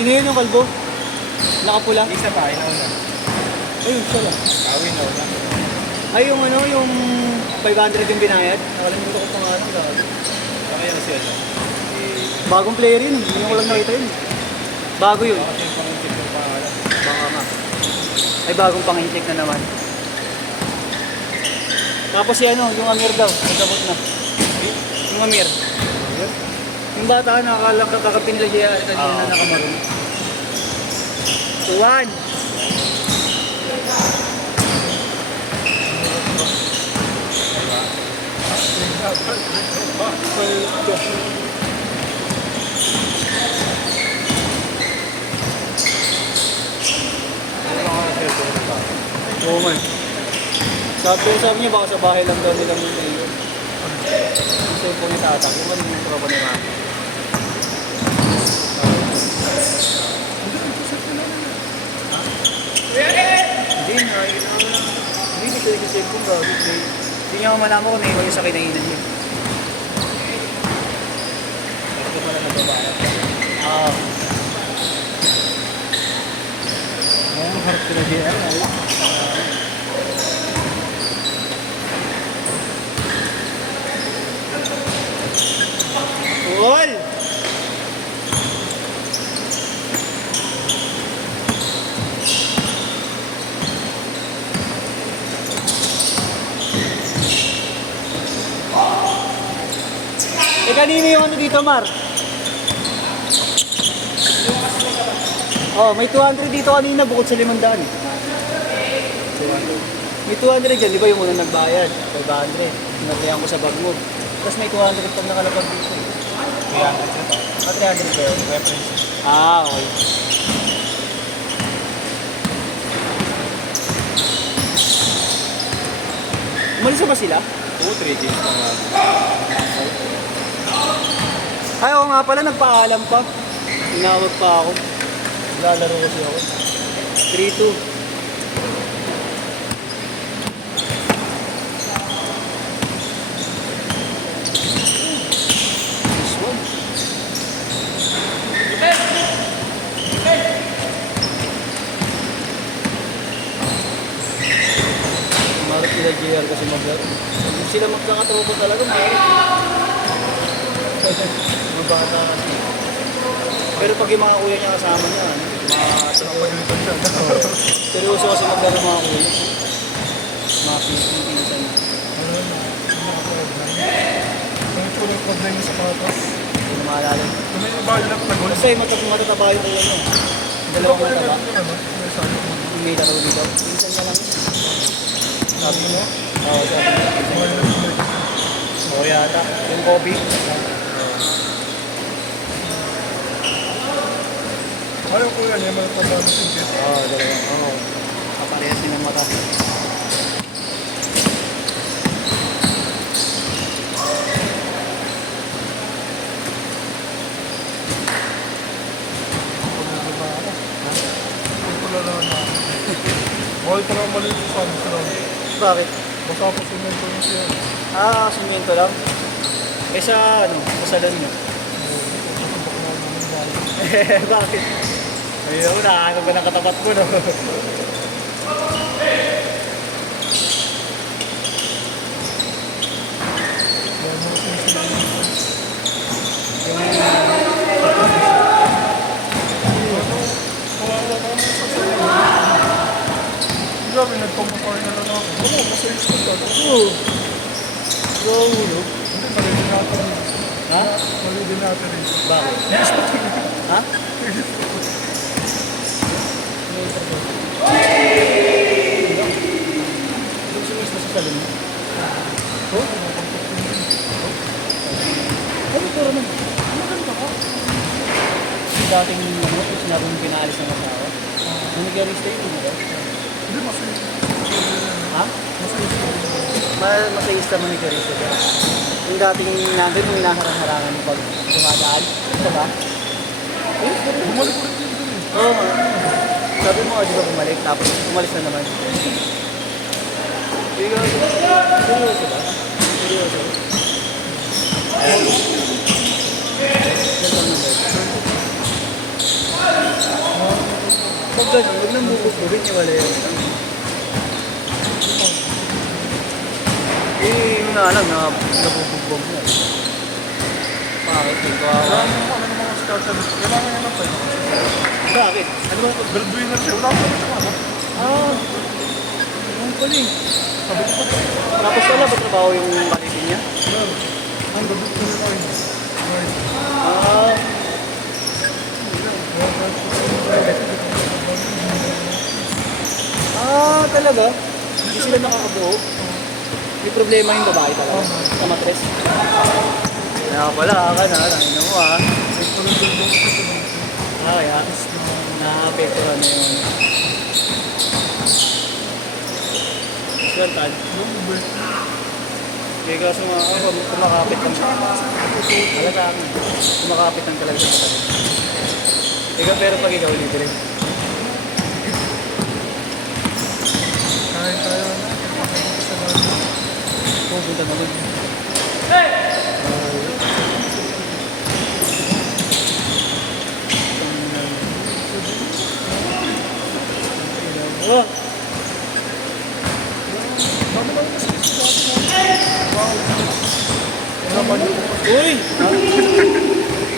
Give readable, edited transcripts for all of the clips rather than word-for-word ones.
Sino yun yung kalbo? Nakapula? Isa pa, inauna. Ayun, siya lang. Kawin na una. Ay, yung ano, yung 500 yung binayad. Nakalimutan ko pangalan. Baka yan siya. Bagong player yun. Hindi ko lang nakita yun. Bago yun. Baka yung pang-check ng pangalan. Baka nga. Ay, bagong pang-intake na naman. Tapos si ano, yung Amir daw. Nagkabot na. Yung Amir. Yung bata, nakakapin nila siya kanina na nakamarun. Tuwan! Oo man. Sabi niya baka sa bahay lang daw nila muna yun. Yung cellphone ni Tata, kung ano yung tropa ni Mami. Hindi, nakikita ko lang. Hindi ko yung cellphone bago. Hindi niya malaman kung naiwan yung sa kinainan niya. Ito pala nagbabayad. Ang harap sila diyan. Cool! Eh, kanina yung ano dito, Mar? Oh, may 200 dito kanina bukod sa 500. May 200 dyan, di ba yung unang nagbayad? 500. Pinatayan ko sa bag mo. Tapos may 200 pag nakalapag dito. 300 siya pa. 300 ba yun? Reference. Okay. Umalis na ba sila? 2-3 days pa nga. Ay, oo nga pala, nagpaalam pa. Tinawag pa ako. Lalaro kasi ako. 3-2. This one. Marot sila JR kasi maglaro. Hindi sila magkakatawa talaga, marot. Mabata kasi. Pero pag yung mga kuya niya kasama niya, seryoso kasi maglaro mga kuya. Mga pinsan niya. Ang tulong problema sa patas. Hindi na maalala. Kung may iba lang na goal. Basta yung matataba yung kuya niya. Dalawang mataba. Yung may laro dito. Pinsan niya lang. Sabi mo? Oo, sabi mo. Oo yata. Yung Kobe. Ayaw ko yan, yung mga tanda na tingkit. Oo, dalawang. Oo. Kaparehas din ang mata. Bawal pa naman maliit sa Samsung. Bakit? Baka po simento na siya. Sumento lang. Eh sa ano, sa salon nyo. Bakit? Ayun mo, nakahanap ka ng katapat ko, no? Grabe, nagpapapar na lang ako. Oo, masayos ko ka. Oo. Ulo. Hindi, mali din natin. Ha? Mali din natin rin. Bakit? Ha? Gusto mo sa salon mo? Oh? Ano ito naman? Ano ka ka? Yung dating ano, sinabi mong pinaalis ng asawa. Nangyarista yun, di ba? Hindi, masayos. Ha? Masayista mo ni Carissa ba? Yung dating nandun, yung hinaharang-harangan mo pag dumadaan. Ito ba? Bumalik ulit din dun eh. Oo nga. Sabi mo, di ba bumalik? Tapos umalis na naman. Seryoso ba? Seryoso ba? Seryoso ba? Ganda mo ba? Pag gano'n, huwag nang bubugin niya wala yan. Eh, yun na lang, nabubugbog na. Bakit? Wala naman ano ng mga starter. Kailangan niya ng tayo. Bakit? Ano ba? Breadwinner siya. Wala ko naman ano. Ah, yung pala eh. Sabi ko pa. Tapos wala ba trabaho yung kalitin niya? Well, ang gabit ko rin ay. Ah, talaga? Hindi sila nakakabuo? May problema yung babae talaga sa matres. Kaya pala, nangina mo ah. Kaya, na-apektuhan na yun. Swertan. Kaya kaso nga, kumakapit ng halata mo. Kumakapit ng talaga sa talaga. Ikaw, pero pag ikaw libre. Kahit tayo na. Sa bahay. Pupunta na doon. Oh! Dami lang kasi sa dati mo. Wow. Naman yung Uy!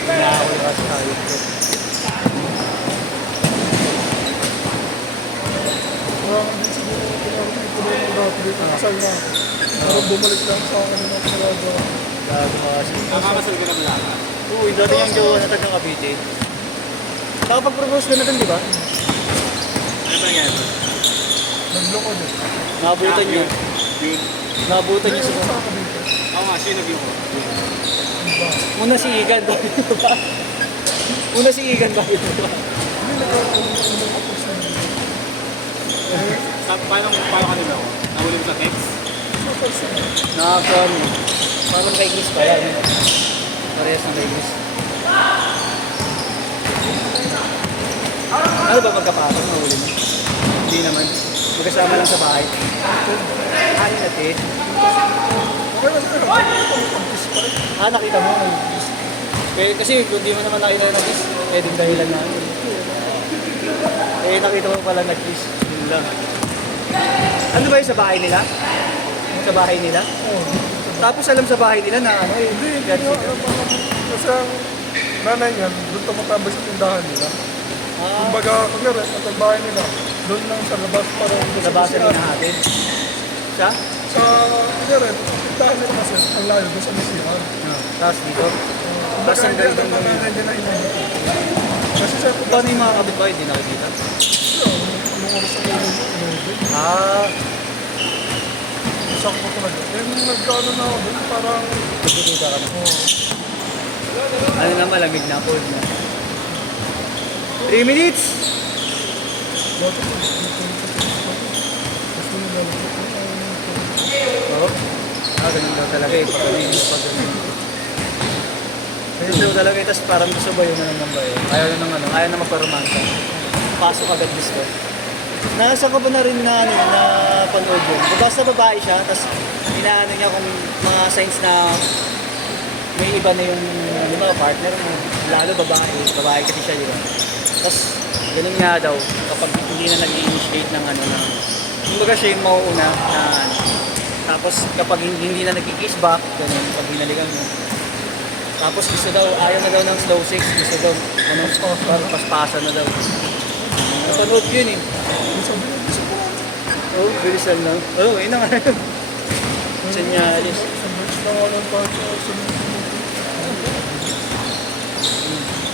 Nakakawal ka sa hayop ko. parang din siguro pinag-ipulong ng dati dito. Kasal na. Parang bumalik lang sa akin ng talaga. Gago ka kasi. Nakakasal ka na ba? Uy, dati yung jowa na taga Cavite. Nakapag-propose ka na dun, di ba? Ano ba yan? Nagloko din. Naabutan niya. Yun. Naabutan niya Sa sa... Cavite. Oo nga, sino view ko? Diba? Una si Igan, bakit ba? Una si Igan, bakit ba? Hindi nagkakaroon ako sa Paano ka nila ako? Nahuli mo sa text? Nakakon. Parang kay Chris pala. Parehas ng kay Chris. Ano ba magkapatong mahuli mo? Hindi naman. Magkasama lang sa bahay. Ay, natin. Okay na sa'yo. Pag-kiss pa rin. Nakita mo. Kasi kung di mo naman nakita yung nag-kiss, din dahilan na. Nakita mo pala nag-kiss. Yun lang. Ano ba yung sa bahay nila? Sa bahay nila? Oo. Tapos alam sa bahay nila na ano Hindi nga alam naman. Kasi ang nanay niya, doon tumatambay sa tindahan nila. Kumbaga, kunyari, at bahay nila, doon lang sa labas para Labasan ni natin. Sa? Sa, kunyari, tindahan nila kasi, ang layo doon sa misihan. Tapos dito. Kumbaga, ang hindi galing alam ng nanay niya na inabot. Kasi sa Paano yung mga kapitbahay? Hindi nakikita. anong oras ang ulo mo, Ah, sakto talaga. Eh, nung nagkaano na ako doon, parang, nagkikita ka na. oh, Ano na malamig na cold na. 3 minutes! dati ko, gusto nila lang. Oo. Ganun daw talaga eh. Pag ganun. Ganun daw talaga eh. Tapos parang gusto ba yung ano ng bayo. Ayaw na magparomansa. Pasok agad gusto. Nasa ka ba na rin na, na panood yun? Basta babae siya, tapos inaano niya kung mga signs na may iba na yung partner mo. Lalo babae kasi siya, di ba? Tapos ganun nga daw, kapag hindi na nag-initiate ng ano na, kumbaga siya yung mauuna na ano. Tapos kapag hindi na nag-kiss back, ganun, pag hinalikan mo. Tapos gusto daw, ayaw na daw ng slow sex, gusto daw, parang paspasan na daw. Napanood ko yun eh. Sabi niya, gusto ko lang. Oo, bilisan lang. Oo, yun na nga yun. Senyalis. Isang beses lang ako ng party, sunod ko.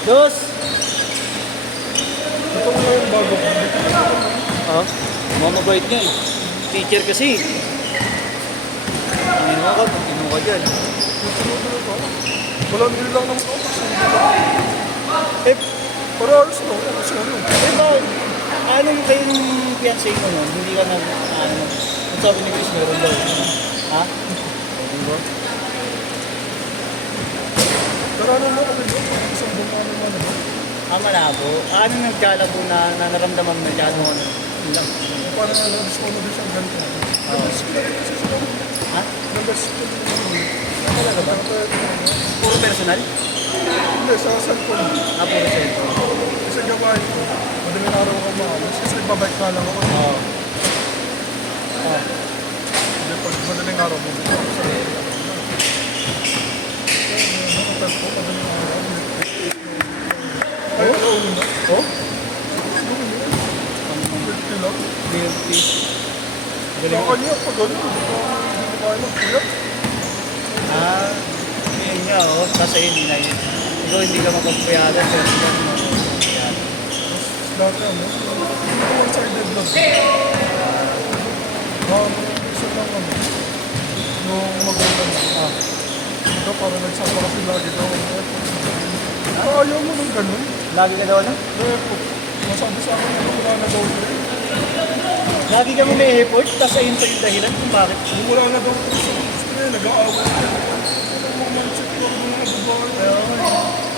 Dos! Ito ko yung bago ko. Ah, mamabait niya eh. Teacher kasi. Ang ino ka, pag ino ka dyan. Wala nila lang naman ako. Eh, Pero ayos no, ayos no. eh ba, anong kayo ng fiancé mo nun? Hindi ka nag, ano, ang sabi ni Chris meron daw. Ha? Hindi ba? Pero ano mo, okay no? Isang buwan naman naman. Malabo. Ano nagkalabo na naramdaman mo na ano? Yun lang. Parang nalabas ko na din siyang ganito. Nalabas ko na rin kasi sila. Ha? Nalabas ko na rin. Talaga ba? Puro personal? Hindi, sa cellphone. Puro cellphone. Kasi gawain ko. madaling araw ako maalas. Kasi nagbabike nga lang ako. Oo. Hindi, pag madaling araw mo, dito ako sa hotel ko, madaling araw. Ay, ano una? Oh? Guilty lang. Guilty. Sa Galing. kanya, pag ano, hindi ko kaya magpuyat. Ah, yun nga, oh. Kasi hindi na yun. Ikaw hindi ka mapagpayadan, pero hindi ka mapagpayadan. Dati ano, one-sided lang. Isa lang ano, nung magulang na. Ito parang nagsama kasi lagi daw. Ayaw mo ng ganun. Lagi ka daw, ano? Masabi sa akin na wala na daw. Lagi ka mo may effort, tapos ayun pa yung dahilan kung bakit. Kung wala na daw gusto niya, nag-aaway na. Ano mo mindset ko ng mga babae. Kaya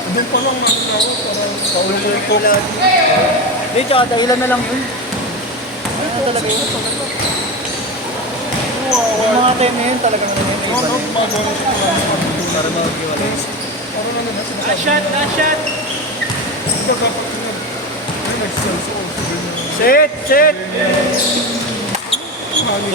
hindi pa lang natin ako, parang Paulit-ulit ko lang. Hindi, tsaka dahilan na lang yun. Ano talaga yun? Yung mga time na yun talagang naman yung iba na yun. Para mag-iwalay. Ano na naman sinasabi? Dashat! Dashat! Ito dapat nag-sell sa Sit! Sit! honey